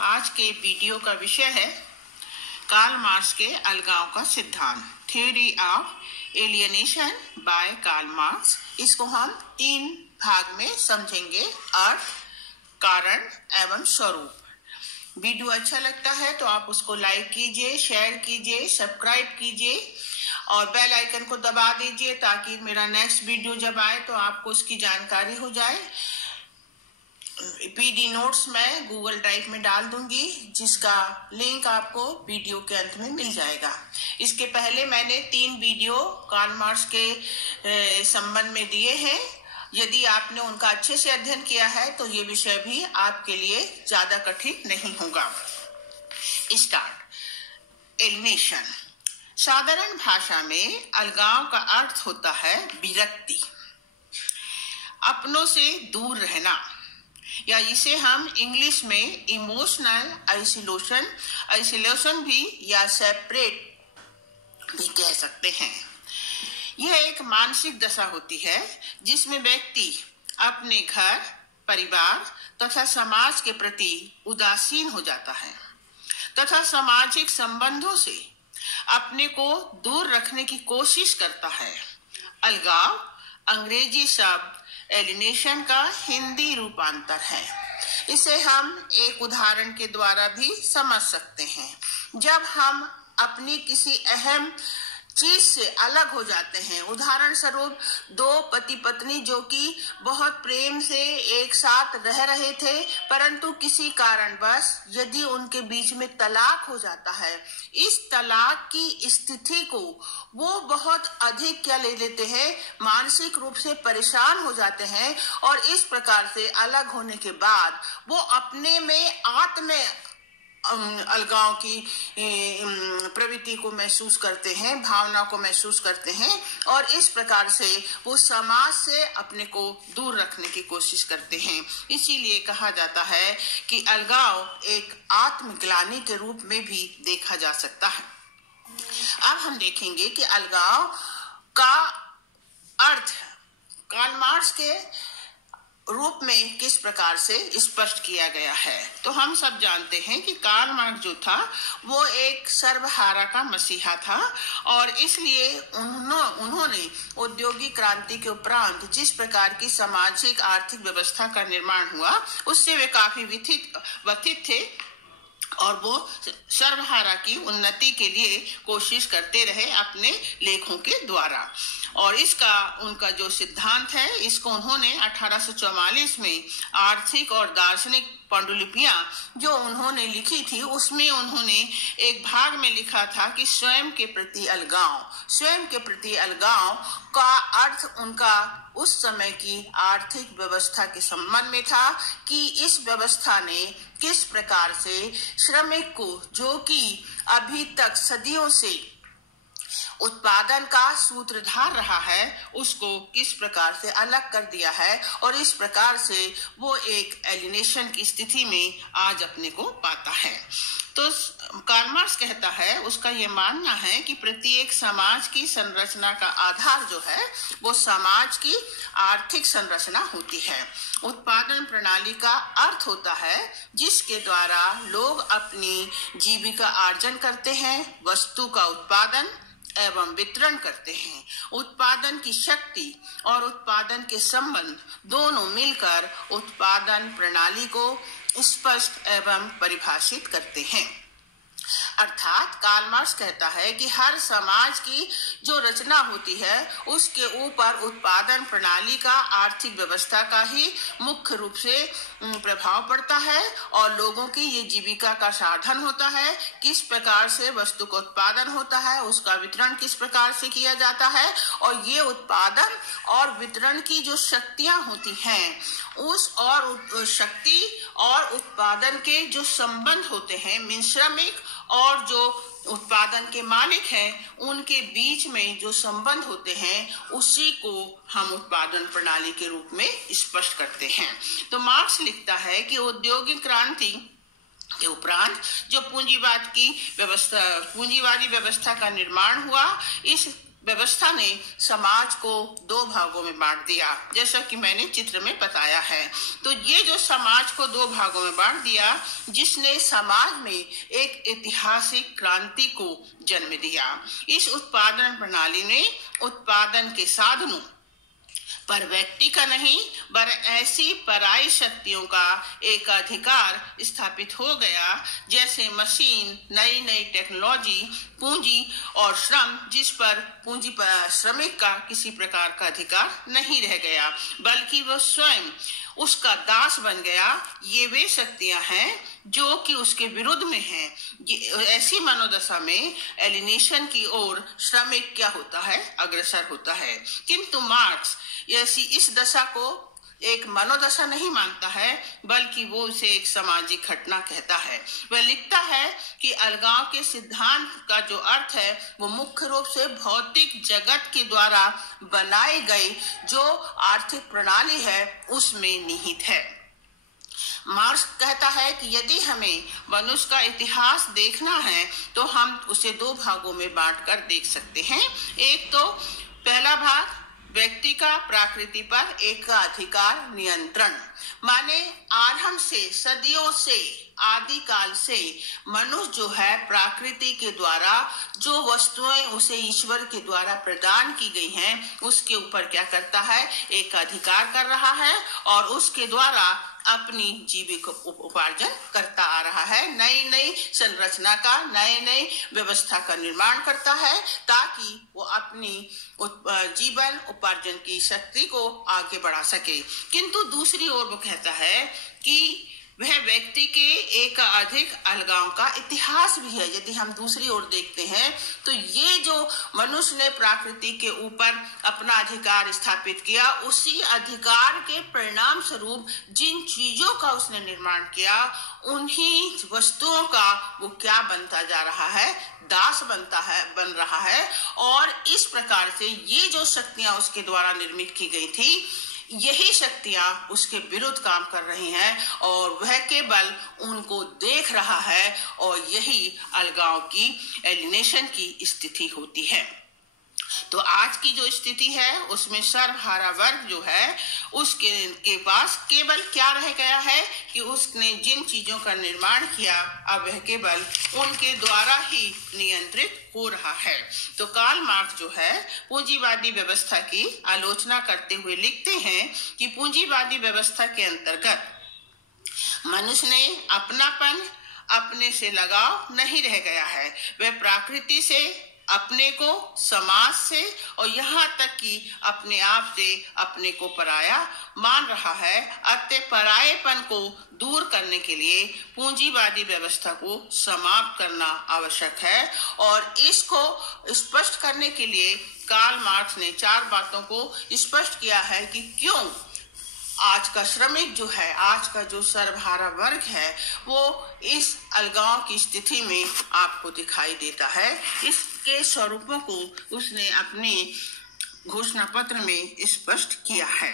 आज के वीडियो का विषय है कार्ल मार्क्स के अलगाव का सिद्धांत, theory of alienation by Karl Marx. इसको हम 3 भाग में समझेंगे, अर्थ, कारण एवं स्वरूप। वीडियो अच्छा लगता है तो आप उसको लाइक कीजिए, शेयर कीजिए, सब्सक्राइब कीजिए और बेल आइकन को दबा दीजिए ताकि मेरा नेक्स्ट वीडियो जब आए तो आपको उसकी जानकारी हो जाए। पीडी नोट्स मैं गूगल ड्राइव में डाल दूंगी, जिसका लिंक आपको वीडियो के अंत में मिल जाएगा। इसके पहले मैंने 3 वीडियो कार्ल मार्क्स के संबंध में दिए हैं। यदि आपने उनका अच्छे से अध्ययन किया है तो ये विषय भी आपके लिए ज्यादा कठिन नहीं होगा। स्टार्ट। एलिनेशन। साधारण भाषा में अलगाव का अर्थ होता है विरक्ति, अपनों से दूर रहना, या इसे हम इंग्लिश में इमोशनल आइसोलेशन भी या सेपरेट भी कह सकते हैं। यह एक मानसिक दशा होती है जिसमें व्यक्ति अपने घर, परिवार तथा समाज के प्रति उदासीन हो जाता है तथा सामाजिक संबंधों से अपने को दूर रखने की कोशिश करता है। अलगाव अंग्रेजी शब्द एलिनेशन का हिंदी रूपांतर है। इसे हम एक उदाहरण के द्वारा भी समझ सकते हैं। जब हम अपनी किसी अहम चीज से अलग हो जाते हैं, उदाहरण स्वरूप 2 पति पत्नी जो कि बहुत प्रेम से एक साथ रह रहे थे, परंतु किसी कारणवश यदि उनके बीच में तलाक हो जाता है, इस तलाक की स्थिति को वो बहुत अधिक क्या ले लेते हैं, मानसिक रूप से परेशान हो जाते हैं और इस प्रकार से अलग होने के बाद वो अपने में आत्म अलगाव की प्रवृत्ति को महसूस करते हैं, भावना को महसूस करते हैं और इस प्रकार से वो समाज से अपने को दूर रखने की कोशिश करते हैं। इसीलिए कहा जाता है कि अलगाव एक आत्मग्लानि के रूप में भी देखा जा सकता है। अब हम देखेंगे कि अलगाव का अर्थ कार्ल मार्क्स के रूप में किस प्रकार से स्पष्ट किया गया है। तो हम सब जानते हैं कि कार्ल मार्क्स जो था वो एक सर्वहारा का मसीहा था और इसलिए उन्होंने औद्योगिक क्रांति के उपरांत जिस प्रकार की सामाजिक आर्थिक व्यवस्था का निर्माण हुआ उससे वे काफी व्यथित थे और वो सर्वहारा की उन्नति के लिए कोशिश करते रहे अपने लेखों के द्वारा। और इसका उनका जो सिद्धांत है, इसको उन्होंने 1844 में आर्थिक और दार्शनिक पांडुलिपियां जो उन्होंने लिखी थी उसमें उन्होंने एक भाग में लिखा था कि स्वयं के प्रति अलगाव का अर्थ उनका उस समय की आर्थिक व्यवस्था के संबंध में था कि इस व्यवस्था ने किस प्रकार से श्रमिक को, जो कि अभी तक सदियों से उत्पादन का सूत्रधार रहा है, उसको किस प्रकार से अलग कर दिया है और इस प्रकार से वो एक एलिनेशन की स्थिति में आज अपने को पाता है। तो कार्ल मार्क्स कहता है, उसका ये मानना है कि प्रत्येक समाज की संरचना का आधार जो है वो समाज की आर्थिक संरचना होती है। उत्पादन प्रणाली का अर्थ होता है जिसके द्वारा लोग अपनी जीविका अर्जन करते हैं, वस्तु का उत्पादन एवं वितरण करते हैं। उत्पादन की शक्ति और उत्पादन के संबंध दोनों मिलकर उत्पादन प्रणाली को स्पष्ट एवं परिभाषित करते हैं। अर्थात कार्ल मार्क्स कहता है कि हर समाज की जो रचना होती है उसके ऊपर उत्पादन प्रणाली का, आर्थिक व्यवस्था का ही मुख्य रूप से प्रभाव पड़ता है और लोगों की ये जीविका का साधन होता है। किस प्रकार से वस्तु का उत्पादन होता है, उसका वितरण किस प्रकार से किया जाता है और ये उत्पादन और वितरण की जो शक्तियां होती हैं उस और शक्ति और उत्पादन के जो संबंध होते हैं, मीन श्रमिक और जो उत्पादन के मालिक हैं उनके बीच में जो संबंध होते हैं उसी को हम उत्पादन प्रणाली के रूप में स्पष्ट करते हैं। तो मार्क्स लिखता है कि औद्योगिक क्रांति के उपरांत जो पूंजीवादी व्यवस्था का निर्माण हुआ, इस व्यवस्था ने समाज को दो भागों में बांट दिया, जैसा कि मैंने चित्र में बताया है। तो ये जो समाज को दो भागों में बांट दिया, जिसने समाज में एक ऐतिहासिक क्रांति को जन्म दिया। इस उत्पादन प्रणाली ने उत्पादन के साधनों पर व्यक्ति का नहीं, पर ऐसी पराई शक्तियों का एक अधिकार स्थापित हो गया, जैसे मशीन, नई नई टेक्नोलॉजी, पूंजी और श्रम, जिस पर पूंजी पर श्रमिक का किसी प्रकार का अधिकार नहीं रह गया, बल्कि वह स्वयं उसका दास बन गया। ये वे शक्तियां हैं जो कि उसके विरुद्ध में हैं। ऐसी मनोदशा में एलिनेशन की ओर श्रमिक क्या होता है? अग्रसर होता है। किंतु मार्क्स ऐसी इस दशा को एक मनोदशा नहीं मानता है, बल्कि वो उसे एक सामाजिक घटना कहता है। वह लिखता है कि अलगाव के सिद्धांत का जो अर्थ है वो मुख्य रूप से भौतिक जगत के द्वारा बनाई गई जो आर्थिक प्रणाली है उसमें निहित है। मार्क्स कहता है कि यदि हमें मनुष्य का इतिहास देखना है तो हम उसे दो भागों में बांटकर देख सकते हैं। एक तो पहला भाग व्यक्ति का प्रकृति पर एकाधिकार नियंत्रण, माने आरंभ से, सदियों से, आदि काल से मनुष्य जो है प्रकृति के द्वारा जो वस्तुएं उसे ईश्वर के द्वारा प्रदान की गई हैं उसके ऊपर क्या करता है? एक अधिकार कर रहा है और उसके द्वारा अपनी जीविका उपार्जन करता आ रहा है। नई नई संरचना का, नई नई व्यवस्था का निर्माण करता है ताकि वो अपनी जीवन उपार्जन की शक्ति को आगे बढ़ा सके। किंतु दूसरी ओर वो कहता है कि वह व्यक्ति के एक अधिक अलगाव का इतिहास भी है। यदि हम दूसरी ओर देखते हैं तो ये जो मनुष्य ने प्रकृति के ऊपर अपना अधिकार स्थापित किया, उसी अधिकार के परिणाम स्वरूप जिन चीजों का उसने निर्माण किया, उन्हीं वस्तुओं का वो क्या बनता जा रहा है? दास बन रहा है। और इस प्रकार से ये जो शक्तियां उसके द्वारा निर्मित की गई थी, यही शक्तियां उसके विरुद्ध काम कर रही हैं और वह केवल उनको देख रहा है, और यही अलगाव की, एलिनेशन की स्थिति होती है। तो आज की जो स्थिति है उसमें सर्वहारा वर्ग जो है उसके पास केवल क्या रह गया है कि उसने जिन चीजों का निर्माण किया अब वह केवल उनके द्वारा ही नियंत्रित हो रहा है। तो कार्ल मार्क्स जो है पूंजीवादी व्यवस्था की आलोचना करते हुए लिखते हैं कि पूंजीवादी व्यवस्था के अंतर्गत मनुष्य ने अपनापन, अपने से लगाव नहीं रह गया है। वह प्रकृति से, अपने को, समाज से और यहाँ तक कि अपने आप से अपने को पराया मान रहा है। अतः परायेपन को दूर करने के लिए पूंजीवादी व्यवस्था को समाप्त करना आवश्यक है। और इसको स्पष्ट करने के लिए कार्ल मार्क्स ने 4 बातों को स्पष्ट किया है कि क्यों आज का श्रमिक जो है, आज का जो सर्वहारा वर्ग है, वो इस अलगाव की स्थिति में आपको दिखाई देता है। इसके स्वरूपों को उसने अपने घोषणा पत्र में स्पष्ट किया है।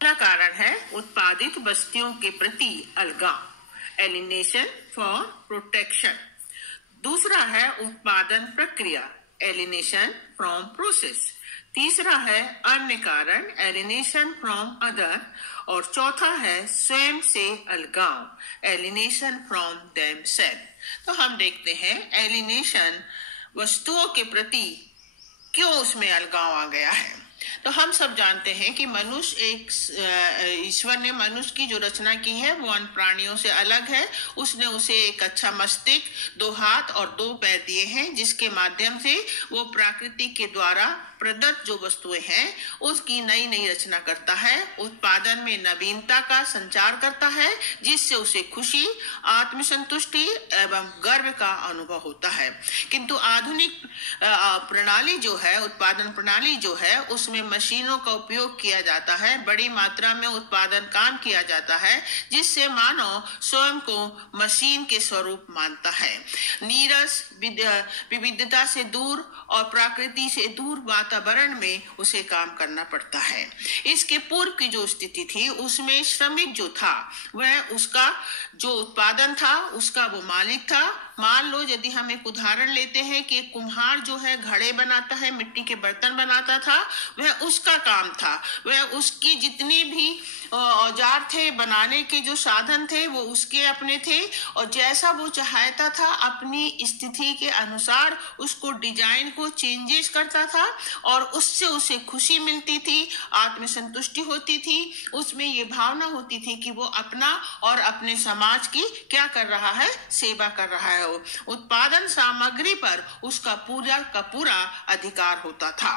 पहला कारण है उत्पादित वस्तुओं के प्रति अलगाव, एलिनेशन फॉर प्रोटेक्शन। दूसरा है उत्पादन प्रक्रिया, एलिनेशन फ्रॉम प्रोसेस। तीसरा है अन्य कारण, एलिनेशन फ्रॉम अदर। और चौथा है स्वयं से अलगाव, एलिनेशन फ्रॉम देमसेल्फ। तो हम देखते हैं एलिनेशन वस्तुओं के प्रति क्यों उसमें अलगाव आ गया है। तो हम सब जानते हैं कि मनुष्य एक, ईश्वर ने मनुष्य की जो रचना की है वो अन्य प्राणियों से अलग है। उसने उसे एक अच्छा मस्तिष्क, 2 हाथ और 2 पैर दिए हैं, जिसके माध्यम से वो प्रकृति के द्वारा प्रदत्त जो वस्तुएं हैं उसकी नई नई रचना करता है, उत्पादन में नवीनता का संचार करता है, जिससे उसे खुशी, आत्मसंतुष्टि एवं गर्व का अनुभव होता है। किंतु आधुनिक प्रणाली जो है, उत्पादन प्रणाली जो है, उसमें मशीनों का उपयोग किया जाता है, बड़ी मात्रा में उत्पादन काम किया जाता है, जिससे मानव स्वयं को मशीन के स्वरूप मानता है। नीरस, विविधता से दूर और प्रकृति से दूर बात वातावरण में उसे काम करना पड़ता है। इसके पूर्व की जो स्थिति थी उसमें श्रमिक जो था वह उसका जो उत्पादन था उसका वो मालिक था। मान लो यदि हम एक उदाहरण लेते हैं कि एक कुम्हार जो है घड़े बनाता है, मिट्टी के बर्तन बनाता था, वह उसका काम था, वह उसकी जितनी भी औजार थे, बनाने के जो साधन थे वो उसके अपने थे, और जैसा वो चाहता था अपनी स्थिति के अनुसार उसको डिजाइन को चेंजेस करता था और उससे उसे खुशी मिलती थी, आत्मसंतुष्टि होती थी, उसमें ये भावना होती थी कि वो अपना और अपने समाज की क्या कर रहा है, सेवा कर रहा है। उत्पादन सामग्री पर उसका पूरा का पूरा अधिकार होता था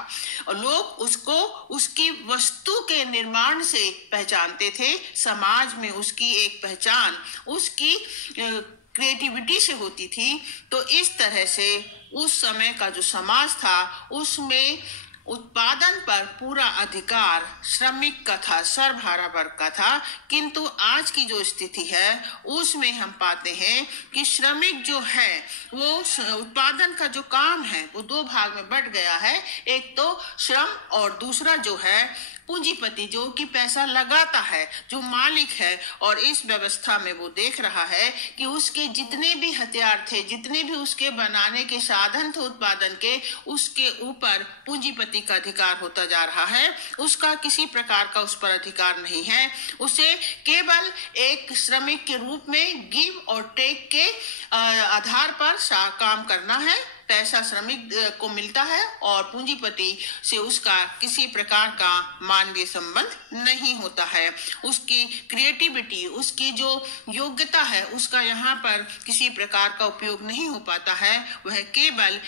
और लोग उसको उसकी वस्तु के निर्माण से पहचानते थे। समाज में उसकी एक पहचान उसकी क्रिएटिविटी से होती थी। तो इस तरह से उस समय का जो समाज था उसमें उत्पादन पर पूरा अधिकार श्रमिक का था, सर्वहारा वर्ग का था। किंतु आज की जो स्थिति है उसमें हम पाते हैं कि श्रमिक जो है वो उत्पादन का जो काम है वो दो भाग में बट गया है, एक तो श्रम और दूसरा जो है पूंजीपति जो कि पैसा लगाता है, जो मालिक है। और इस व्यवस्था में वो देख रहा है कि उसके जितने भी हथियार थे, जितने भी उसके बनाने के साधन थे उत्पादन के, उसके ऊपर पूंजीपति का अधिकार होता जा रहा है, उसका किसी प्रकार का उस पर अधिकार नहीं है। उसे केवल एक श्रमिक के रूप में गिव और टेक के आधार पर काम करना है। पैसा श्रमिक को मिलता है और पूंजीपति से उसका किसी प्रकार का मानवीय संबंध नहीं होता है। उसकी क्रिएटिविटी, उसकी जो योग्यता है उसका यहाँ पर किसी प्रकार का उपयोग नहीं हो पाता है। वह केवल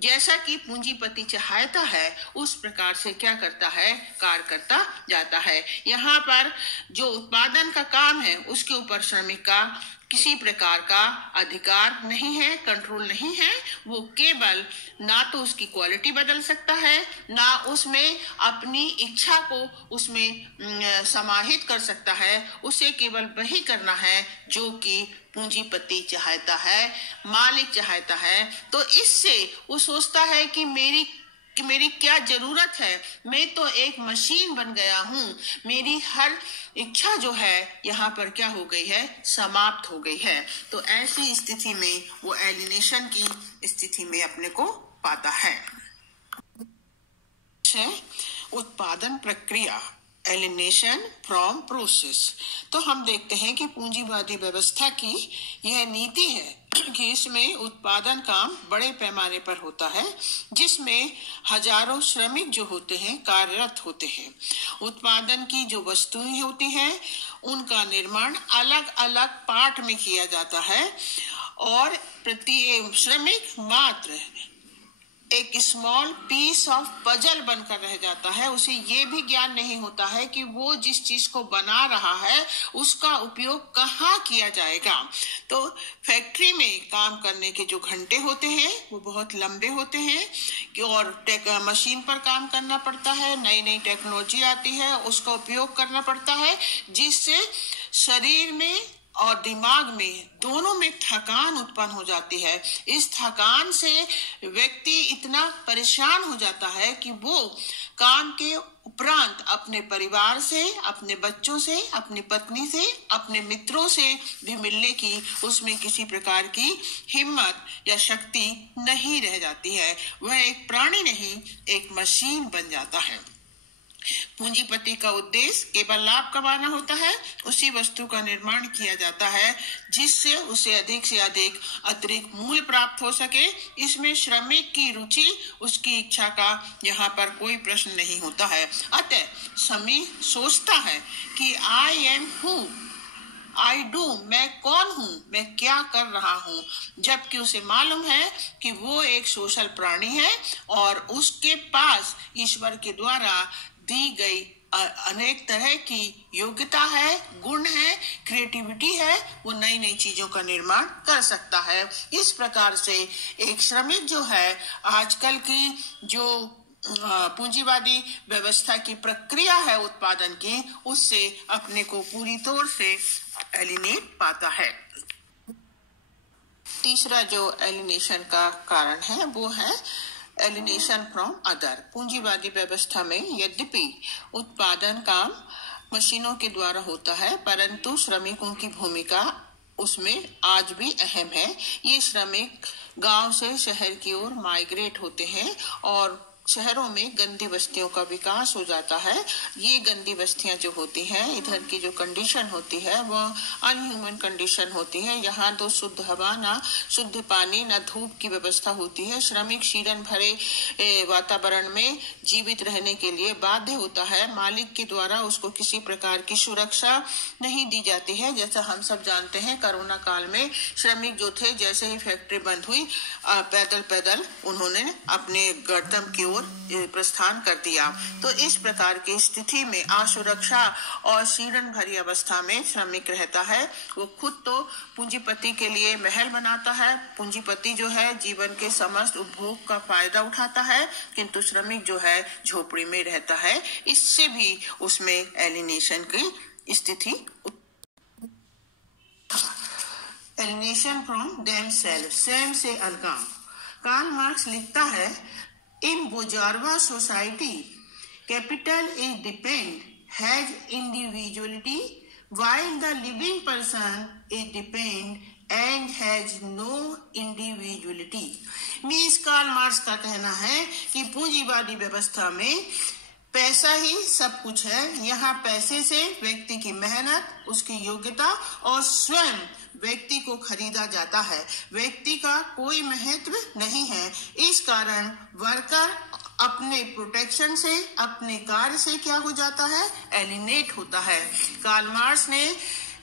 जैसा कि पूंजीपति चाहता है उस प्रकार से क्या करता है, कार्य करता जाता है। यहाँ पर जो उत्पादन का काम है उसके ऊपर श्रमिक का किसी प्रकार का अधिकार नहीं है, कंट्रोल नहीं है। वो केवल ना तो उसकी क्वालिटी बदल सकता है, ना उसमें अपनी इच्छा को उसमें समाहित कर सकता है। उसे केवल वही करना है जो कि पूंजीपति चाहता है, मालिक चाहता है। तो इससे वो सोचता है कि मेरी क्या जरूरत है, मैं तो एक मशीन बन गया हूँ, मेरी हर इच्छा जो है यहाँ पर क्या हो गई है, समाप्त हो गई है। तो ऐसी स्थिति में वो एलिनेशन की स्थिति में अपने को पाता है। उत्पादन प्रक्रिया, एलिनेशन फ्रॉम प्रोसेस। तो हम देखते हैं कि पूंजीवादी व्यवस्था की यह नीति है कि इसमें उत्पादन काम बड़े पैमाने पर होता है, जिसमें हजारों श्रमिक जो होते हैं कार्यरत होते हैं। उत्पादन की जो वस्तुएं होती हैं उनका निर्माण अलग अलग पार्ट में किया जाता है और प्रति श्रमिक मात्र एक स्मॉल पीस ऑफ पजल बनकर रह जाता है। उसे ये भी ज्ञान नहीं होता है कि वो जिस चीज को बना रहा है उसका उपयोग कहाँ किया जाएगा। तो फैक्ट्री में काम करने के जो घंटे होते हैं वो बहुत लंबे होते हैं और मशीन पर काम करना पड़ता है, नई नई टेक्नोलॉजी आती है, उसका उपयोग करना पड़ता है, जिससे शरीर में और दिमाग में दोनों में थकान उत्पन्न हो जाती है। इस थकान से व्यक्ति इतना परेशान हो जाता है कि वो काम के उपरांत अपने परिवार से, अपने बच्चों से, अपनी पत्नी से, अपने मित्रों से भी मिलने की उसमें किसी प्रकार की हिम्मत या शक्ति नहीं रह जाती है। वह एक प्राणी नहीं, एक मशीन बन जाता है। पूंजीपति का उद्देश्य केवल लाभ कमाना होता है। उसी वस्तु का निर्माण किया जाता है जिससे उसे अधिक से अधिक अतिरिक्त मूल्य प्राप्त हो सके। इसमें श्रमिक की रुचि, उसकी इच्छा का यहाँ पर कोई प्रश्न नहीं होता है। अतः श्रमिक सोचता है कि I am who, I do, मैं कौन हूँ, मैं क्या कर रहा हूँ, जबकि उसे मालूम है कि वो एक सोशल प्राणी है और उसके पास ईश्वर के द्वारा दी गई अनेक तरह की योग्यता है, गुण है, क्रिएटिविटी है, वो नई नई चीजों का निर्माण कर सकता है। इस प्रकार से एक श्रमिक जो है आजकल की जो पूंजीवादी व्यवस्था की प्रक्रिया है उत्पादन की, उससे अपने को पूरी तौर से एलिनेट पाता है। तीसरा जो एलिनेशन का कारण है वो है एलिनेशन फ्रॉम अदर। पूंजीवादी व्यवस्था में यद्यपि उत्पादन काम मशीनों के द्वारा होता है, परंतु श्रमिकों की भूमिका उसमें आज भी अहम है। ये श्रमिक गांव से शहर की ओर माइग्रेट होते हैं और शहरों में गंदी बस्तियों का विकास हो जाता है। ये गंदी बस्तियां जो होती हैं, इधर की जो कंडीशन होती है वह अनह्यूमन कंडीशन होती है। यहाँ तो शुद्ध हवा, ना शुद्ध पानी, ना धूप की व्यवस्था होती है। श्रमिक शीरन भरे वातावरण में जीवित रहने के लिए बाध्य होता है। मालिक के द्वारा उसको किसी प्रकार की सुरक्षा नहीं दी जाती है। जैसा हम सब जानते हैं, कोरोना काल में श्रमिक जो थे, जैसे ही फैक्ट्री बंद हुई, पैदल पैदल उन्होंने अपने गंतव्य की प्रस्थान कर दिया। तो इस प्रकार की स्थिति में असुरक्षा और शीरण भरी अवस्था में श्रमिक रहता है। वो खुद तो पूंजीपति के लिए महल बनाता है, पूंजीपति जो है जीवन के समस्त उपभोग का फायदा उठाता है, किंतु श्रमिक जो है झोपड़ी में रहता है। इससे भी उसमें एलिनेशन की स्थिति, एलिनेशन फ्रॉम देमसेल्फ, स्वयं से अलगाव। कार्ल मार्क्स लिखता है, In bourgeois society, capital is depend, has individuality, while the living person is depend and has no individuality. Means Karl Marx का कहना है कि पूंजीवादी व्यवस्था में पैसा ही सब कुछ है। यहाँ पैसे से व्यक्ति की मेहनत, उसकी योग्यता और स्वयं व्यक्ति को खरीदा जाता है। व्यक्ति का कोई महत्व नहीं है। इस कारण वर्कर अपने प्रोटेक्शन से, अपने कार्य से क्या हो जाता है, एलिनेट होता है। कार्ल मार्क्स ने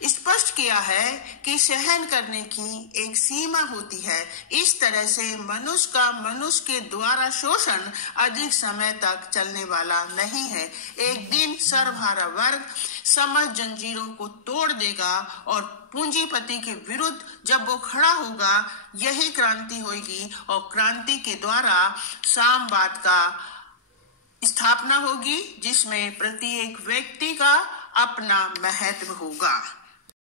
स्पष्ट किया है कि सहन करने की एक सीमा होती है। इस तरह से मनुष्य का मनुष्य के द्वारा शोषण अधिक समय तक चलने वाला नहीं है। एक दिन सर्वहारा वर्ग समस्त जंजीरों को तोड़ देगा और पूंजीपति के विरुद्ध जब वो खड़ा होगा, यही क्रांति होगी और क्रांति के द्वारा साम्यवाद का स्थापना होगी, जिसमें प्रत्येक व्यक्ति का अपना महत्व होगा।